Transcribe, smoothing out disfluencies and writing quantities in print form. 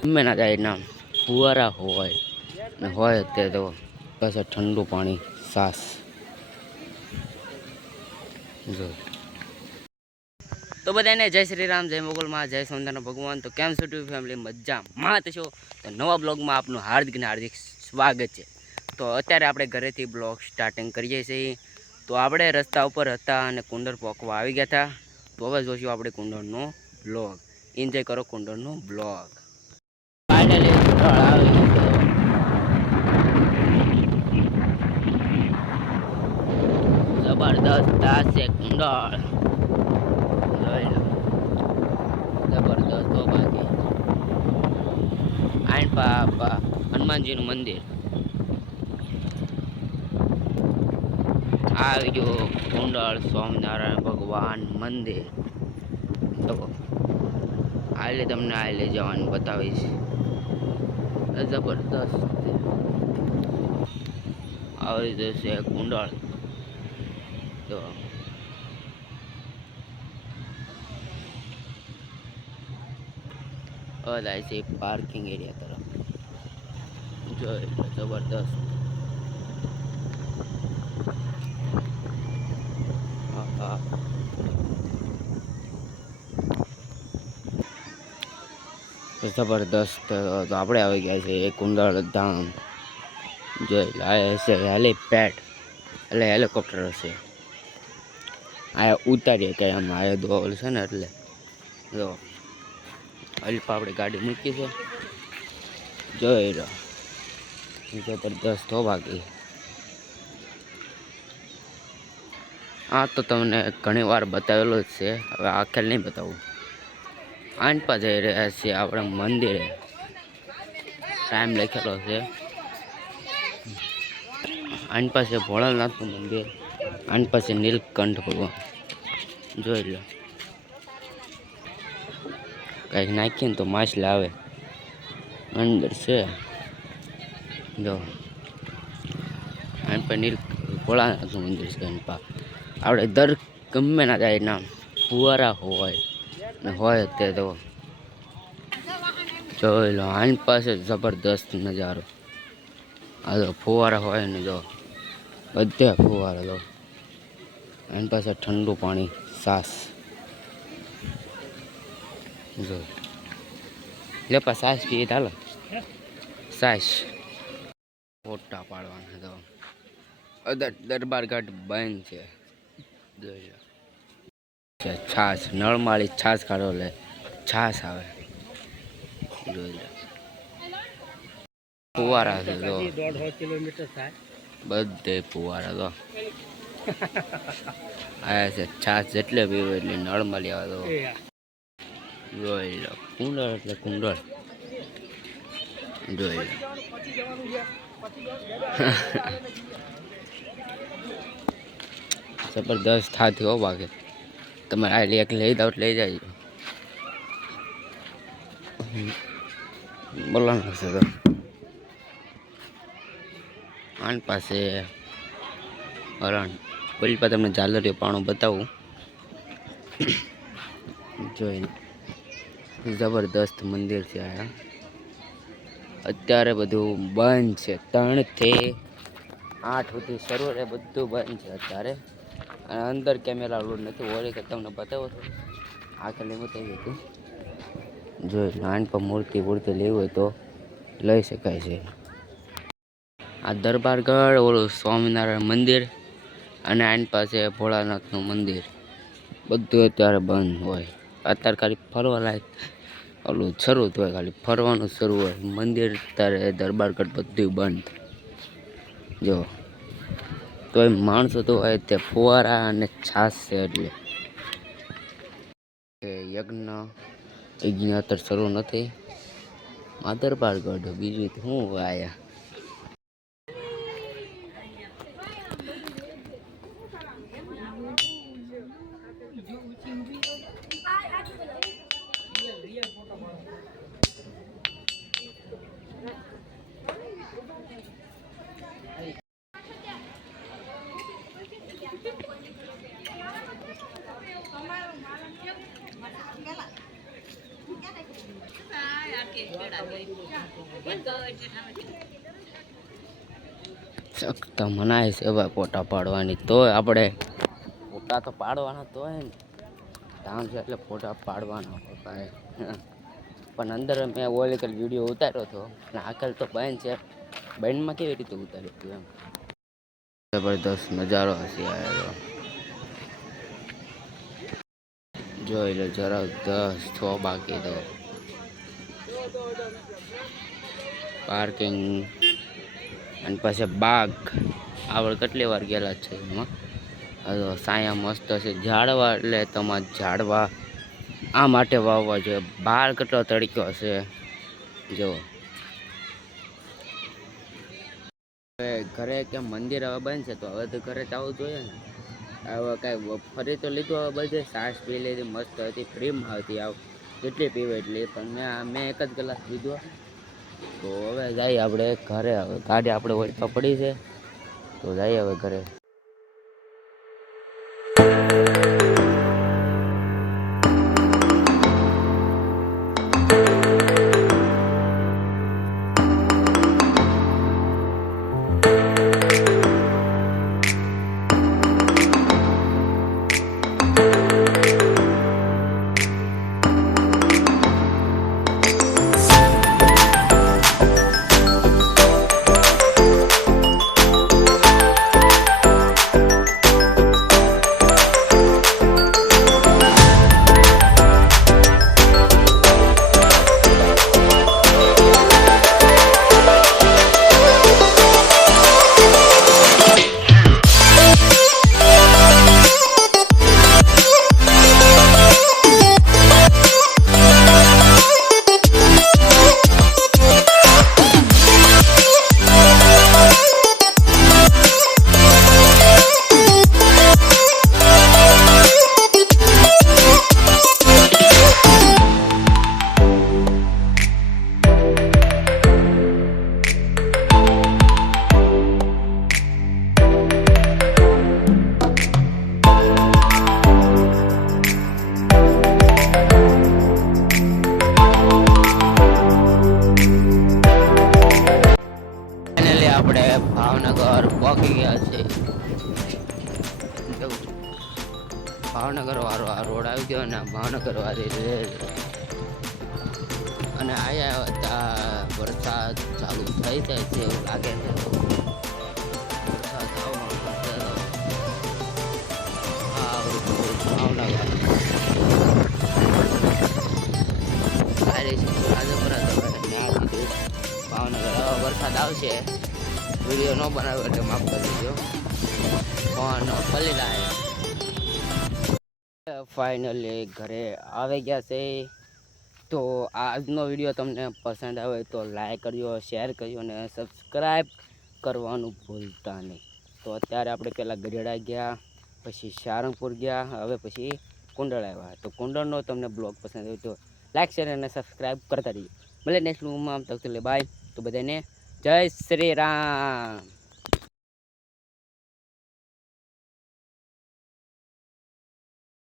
ગમે ના જાય ના ફુવારા હોય ને હોય તે તો બસ ઠંડુ પાણી સાસ જો તો બધાને જય શ્રી રામ, જય મોગલમાં, જય સોમનાથ ભગવાન. તો કેમ છો ટ્યુબ ફેમિલી? મજામાં તો છો. તો નવા બ્લોગમાં આપનું હાર્દિક ને હાર્દિક સ્વાગત છે. તો અત્યારે આપણે ઘરેથી બ્લોગ સ્ટાર્ટિંગ કરીએ છીએ. તો આપણે રસ્તા ઉપર હતા અને કુંડર પોકવા આવી ગયા હતા. તો હવે જોઈશું આપણે કુંડળનો બ્લોગ. એન્જોય કરો કુંડળનો બ્લોગ. ફાઇનલી કુંડળ આવી ગયો. જબરદસ્ત આ છે કુંડળ. જબરદસ્ત હો બાકી આઈન પા હનુમાનજીનું મંદિર આવી ગયું. કુંડળ સ્વામિનારાયણ ભગવાન મંદિર. તો આલે તમને આલે જવાનું બતાવીશ. જબરદસ્ત આવી જશે કુંડળ. તો જાય છે પાર્કિંગ એરિયા તરફ. જોઈ જબરદસ્ત. હા જબરદસ્ત. તો આપણે આવી ગયા છે એ કુંડળ ધામ. જોઈ છે હેલીપેડ એટલે હેલિકોપ્ટર હશે. આ ઉતારીએ કે આમ આ દોલ છે ને એટલે જો અલ્પા આપણે ગાડી મૂકી છે. જોઈ રહ્યો જબરદસ્ત હો બાકી. હા તો તમને ઘણી વાર બતાવેલો જ છે, હવે આખેલ નહીં બતાવું. આંટપા જઈ રહ્યા છીએ આપણે મંદિરે. ટાઈમ લખેલો છે. આની પાસે ભોળાનાથનું મંદિર, આની પાસે નીલકંઠ ભગવાન. જોઈ લો કંઈક નાખીએ ને તો માછલા આવે અંદર છે. જો આની પાસે ભોળાનાથનું મંદિર છે. આની પા આપણે દર ગમે ના જાય ના ફુવારા હોય ને હોય તે તો જોઈ લો. આની પાસે જબરદસ્ત નજારો. આ તો ફુવારા હોય ને જો બધે ફુવારા લો. આની પાસે ઠંડુ પાણી સાસ જો લે પા સાસ પીએ ચાલો. સાસ ફોટા પાડવાના તો દરબારગઢ બંધ છે. જોઈ લો છાસ નળમાળી છાસ કાઢો લે છાસ આવે. જોઈ લો ફુવારા છે જો બધે ફુવારા તો આવ્યા છે. છાસ જેટલે પીવું એટલી નળમાળી આવે તો જોઈ લો. કુંડળ એટલે કુંડળ જોઈ લો. જબરદસ્ત થાતી હો બાકી. તમે આ એક લઈ જાઓ લઈ જાય બોલવાનું હશે તો. આની પાસે હરણ પેલી પાસે તમને ઝાલરીઓ પાણું બતાવું. જોઈને જબરદસ્ત મંદિર છે. આ અત્યારે બધું બંધ છે. 3 થી 8 સુધી શરૂ રહે બધું બંધ છે અત્યારે. અને અંદર કેમેરા અલાઉડ નથી. ઓલી કે તમને બતાવો છો આ ખાલી બતાવી હતું. જોઈ નાન પર મૂર્તિ લેવી હોય તો લઈ શકાય છે. આ દરબારગઢ ઓલું સ્વામિનારાયણ મંદિર અને આની પાસે ભોળાનાથનું મંદિર બધું અત્યારે બંધ હોય. અત્યારે ખાલી ફરવા લાયક ઓલું શરૂ હોય, ખાલી ફરવાનું શરૂ હોય. મંદિર અત્યારે દરબારગઢ બધું બંધ. જો તોય માણસો તો હોય તે ફુવારા અને છાસ છે એટલે યજ્ઞ અત્યારે શરૂ નથી. આ દરબારગઢ બીજું શું આયા. સખ્ત મનાય છે ભાઈ ફોટા પાડવાની, તોય આપણે ફોટા તો પાડવાના તો હોય ને, કામ છે એટલે ફોટા પાડવાના ભાઈ. પણ અંદર મેં ઓલી કલ વિડીયો ઉતાર્યો હતો અને આકલ તો બંધ છે. બંધમાં કેવી રીતે ઉતાર્યો હતું એમ. જબરદસ્ત નજારો હશે આવેલો, જોઈ લો જબરદસ્ત છો. બાકી તો પાર્કિંગ અને પછી બાગ આવડ કેટલી વાર ગયેલા છે એમાં. સાયા મસ્ત છે, ઝાડવા એટલે તમારે ઝાડવા આ માટે વાવવા જોઈએ. બહાર કેટલો તડક્યો હશે જો. હવે ઘરે કે મંદિર હવે બંધ છે તો હવે તો ઘરે જ આવવું જોઈએ ને. હવે કાંઈ ફરી તો લીધું, હવે બધે સાસ પી લીધી મસ્ત હતી, ફ્રીમાં આવતી આવ કેટલી પીવે એટલી, પણ મેં એક જ ગ્લાસ લીધો. તો હવે જઈએ આપણે ઘરે. હવે ગાડી આપણે ઓળખા પડી છે તો જઈએ હવે ઘરે. આપણે ભાવનગર પહોંચી ગયા છે. ભાવનગર વાળો આ રોડ આવી ગયો ને ભાવનગર વાળી રેલ. અને આયા હતા વરસાદ ચાલુ થઈ જાય છે એવું લાગે છે. વરસાદ ભાવનગર વરસાદ આવશે. વિડીયો ન બનાવ્યો એટલે માફ કરી દીધો, પણ પલી લાય. ફાઇનલી ઘરે આવી ગયા છે. તો આજનો વિડીયો તમને પસંદ આવે તો લાઈક કરજો, શેર કરજો અને સબસ્ક્રાઈબ કરવાનું ભૂલતા નહીં. તો અત્યારે આપણે પહેલાં ગઢડા ગયા, પછી સારંગપુર ગયા, હવે પછી કુંડળ આવ્યા. તો કુંડળનો તમને બ્લોગ પસંદ આવ્યો તો લાઈક શેર અને સબસ્ક્રાઈબ કરતા રહીએ. ભલે નેક્સ્ટ રૂમમાં તક બાય. તો બધાને જય શ્રી રામ.